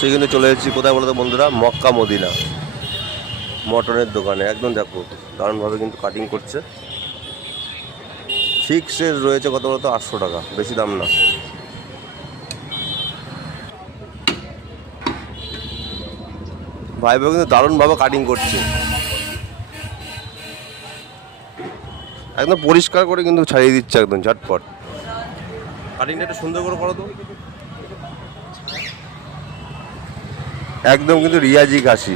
পাশে কিন্তু চলে এসেছি কোথায় বলো তো বন্ধুরা, মক্কা মদিনা মটনের দোকানে। একদম দেখো দারুণভাবে কিন্তু কাটিং করছে। ফিক্সের রয়েছে কত বলতো, 800 টাকা, বেশি দাম না। ভাই ভাই কিন্তু দারুণভাবে কাটিং করছে, একদম পরিষ্কার করে কিন্তু ছাড়িয়ে দিচ্ছে একদম ঝটপট। কাটিংটা একটু সুন্দর করে করো তো। একদম কিন্তু রিয়াজি ঘাসি,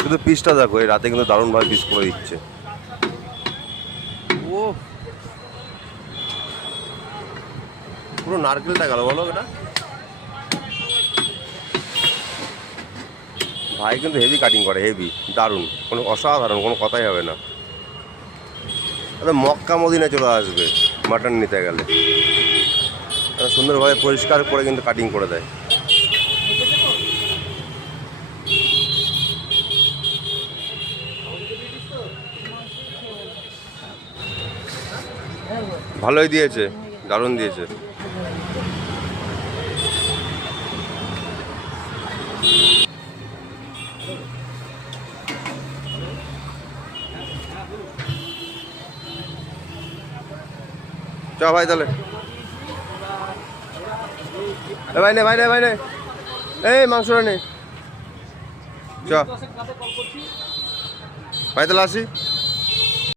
শুধু পিসটা দেখো, এই রাতে কিন্তু দারুণভাবে পিস করে দিচ্ছে। ও পুরো নারকেলটা গেল বলো এটা। ভাই কিন্তু হেভি কাটিং করে, হেভি দারুণ, কোনো অসাধারণ, কোনো কথাই হবে না। মক্কা মদিনায় চলে আসবে মাটন নিতে গেলে, সুন্দরভাবে পরিষ্কার করে কিন্তু কাটিং করে দেয়। ভালোই দিয়েছে, দারুণ দিয়েছে। চ ভাই তাহলে, ভাই নে ভাই নে ভাই নে, এই মাংসটা নে, চ ভাই তাহলে আসি।